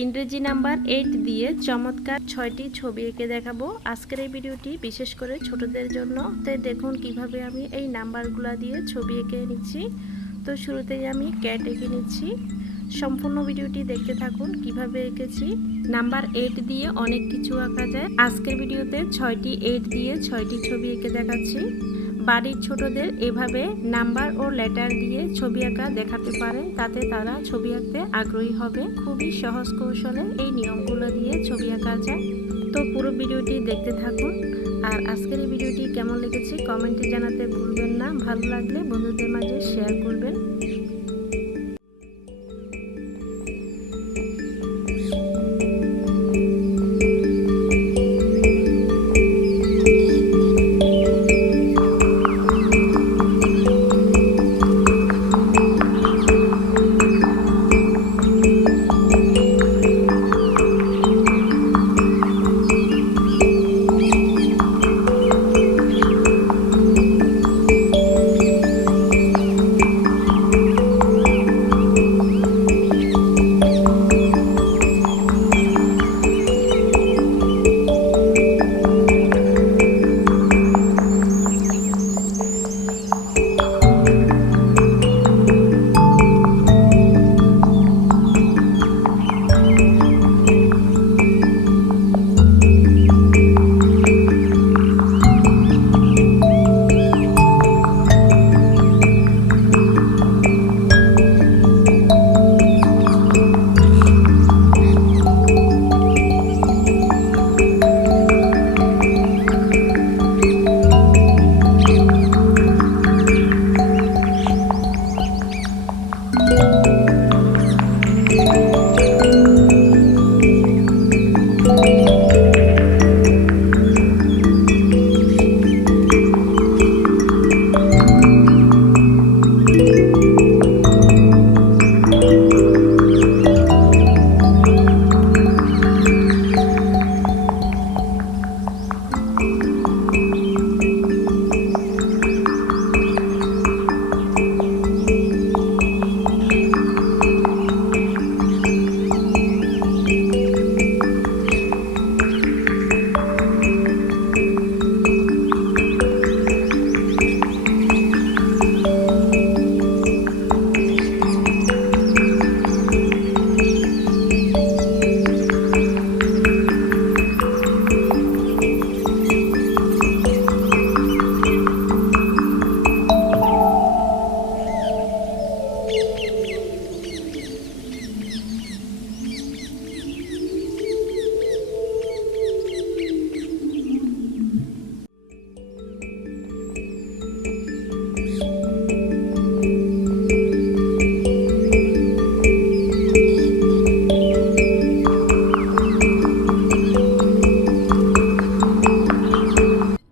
ইংরেজি নাম্বার 8 দিয়ে চমৎকার 6টি ছবি এঁকে দেখাবো আজকের এই ভিডিওটি বিশেষ করে ছোটদের জন্য। তাই দেখুন কিভাবে আমি এই নাম্বারগুলো দিয়ে ছবি এঁকে নিচ্ছি। তো শুরুতেই আমি ক্যাট এঁকে নিচ্ছি। সম্পূর্ণ ভিডিওটি দেখতে থাকুন কিভাবে এঁকেছি। নাম্বার 8 দিয়ে অনেক কিছু আঁকা যায়। আজকের ভিডিওতে 6টি 8 দিয়ে 6টি ছবি এঁকে দেখাচ্ছি। বাড়ির ছোটদের এভাবে নাম্বার ও লেটার দিয়ে ছবি আঁকা দেখাতে পারেন, তাতে তারা ছবি আঁকতে আগ্রহী হবে। খুবই সহজ কৌশলে এই নিয়মগুলো দিয়ে ছবি আঁকা যায়। তো পুরো ভিডিওটি দেখতে থাকুন। আর আজকের এই ভিডিওটি কেমন লেগেছে কমেন্টে জানাতে ভুলবেন না। ভালো লাগলে বন্ধুদের মাঝে শেয়ার করবেন।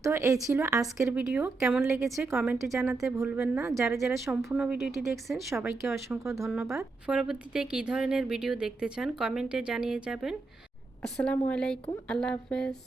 তো এই ছিল আজকের ভিডিও। কেমন লেগেছে কমেন্টে জানাতে ভুলবেন না। যারা যারা সম্পূর্ণ ভিডিওটি দেখছেন সবাইকে অসংখ্য ধন্যবাদ। পরবর্তীতে কী ধরনের ভিডিও দেখতে চান কমেন্টে জানিয়ে যাবেন। আসসালামু আলাইকুম, আল্লাহ হাফেজ।